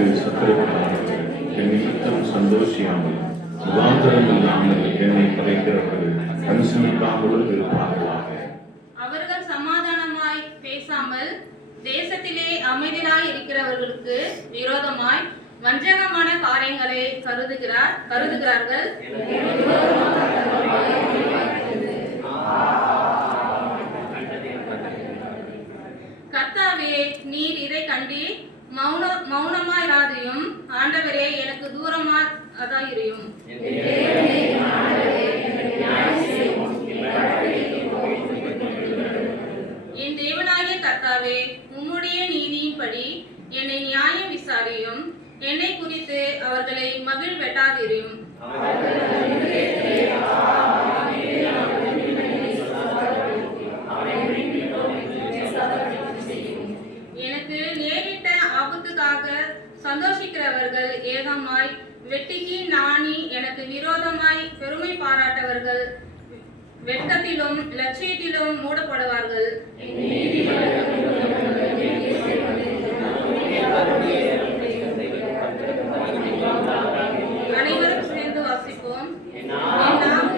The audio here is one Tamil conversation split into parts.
எனக்கு சத்துருக்கிறார்கள். என் நிமித்தம் சந்தோஷியாமல் முகாந்திரம் இல்லாமல் என்னை பகைக்கிறவர்கள் அனுசரிக்காமலும் இருப்பார்களாக. அவர்கள் சமாதானமாய் பேசாமல் தேசத்திலே அமைதியாய் இருக்கிறவர்களுக்கு விரோதமாய் வஞ்சகமான காரியங்களை கருதுகிறார்கள். கர்த்தாவே, நீர் இதை கண்டி மௌனமாயிராதையும். ஆண்டவரே, எனக்கு தூரமாயிரும். என் தேவனாகிய கர்த்தாவே, உம்முடைய நீதியின்படி என்னை நியாயம் விசாரியும். என்னை குறித்து அவர்களை மகிழ் வெட்டாதிரும். எனக்கு நேரிட்ட ஆபத்துக்காக சந்தோஷிக்கிறவர்கள் ஏகமாய் வெட்டிக்கு நாணி எனக்கு விரோதமாய் பெருமை பாராட்டவர்கள் வெட்கத்திலும் லட்சியத்திலும் மூடப்படுவார்கள். அனைவரும் சேர்ந்து வாசிப்போம்.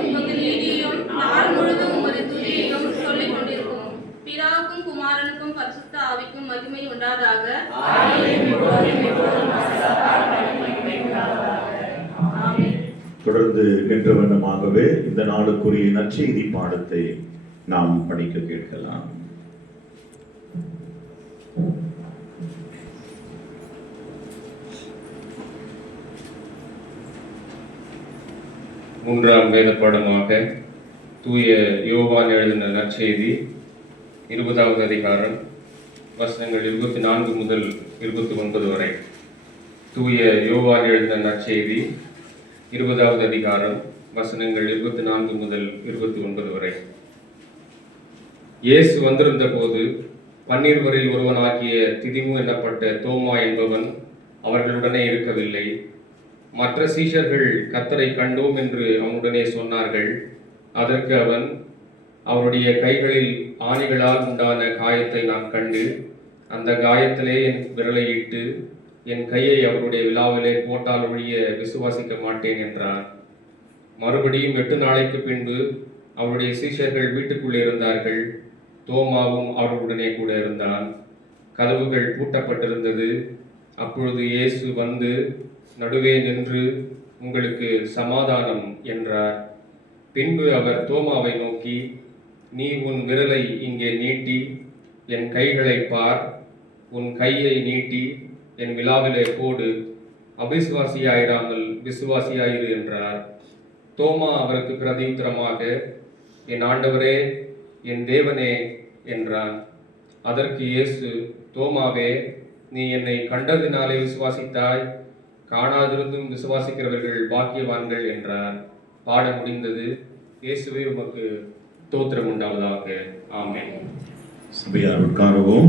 உமது நீதியும் நாள் முழுவதும் உமது துதியையும் சொல்லிக் கொண்டிருக்கும். பிதாவுக்கும் குமாரனுக்கும் பரிசுத்த ஆவிக்கும் மகிமை உண்டாதாக. தொடர்ந்து நின்ற வண்ணமாகவே இந்த நாளுக்குரிய நற்செய்தி பாடத்தை நாம் படிக்க கேட்கலாம். மூன்றாம் வேத பாடமாக தூய யோவான் எழுதின நற்செய்தி 20வது அதிகாரம் வசனங்கள் 24 முதல் 29 வரை. தூய யோவான் எழுதின நற்செய்தி 20வது அதிகாரம் வசனங்கள் 24 முதல் 29 வரை. இயேசு வந்திருந்த போது 12 ஒருவனாகிய திதிமு எனப்பட்ட தோமா என்பவன் அவர்களுடனே இருக்கவில்லை. மற்ற சீஷர்கள் கர்த்தரை கண்டோம் என்று அவனுடனே சொன்னார்கள். அதற்கு அவன், அவருடைய கைகளில் ஆணிகளால் உண்டான காயத்தை நான் கண்டு அந்த காயத்திலே என் விரலை இட்டு என் கையை அவருடைய விலாவிலே போட்டால் ஒழிய விசுவாசிக்க மாட்டேன் என்றார். மறுபடியும் 8 நாளைக்கு பின்பு அவருடைய சீஷர்கள் வீட்டுக்குள்ளே இருந்தார்கள். தோமாவும் அவர்களுடனே கூட இருந்தான். கதவுகள் பூட்டப்பட்டிருந்தது. அப்பொழுது இயேசு வந்து நடுவே நின்று, உங்களுக்கு சமாதானம் என்றார். பின்பு அவர் தோமாவை நோக்கி, நீ உன் விரலை இங்கே நீட்டி என் கைகளை பார், உன் கையை நீட்டி என் விலாவிலே போடு, அவிசுவாசியாயிராமல் விசுவாசியாயிரு என்றார். தோமா அவருக்கு பிரதியுத்தரமாக, என் ஆண்டவரே, என் தேவனே என்றான். அதற்கு இயேசு, தோமாவே, நீ என்னை கண்டதினாலே விசுவாசித்தாய், காணாதிருந்தும் விசுவாசிக்கிறவர்கள் பாக்கியவான்கள் என்றார். பாட முடிந்தது. இயேசுவே உமக்கு ஸ்தோத்திரம் உண்டாவதாக. ஆமென். சபையார் உட்காரவும்.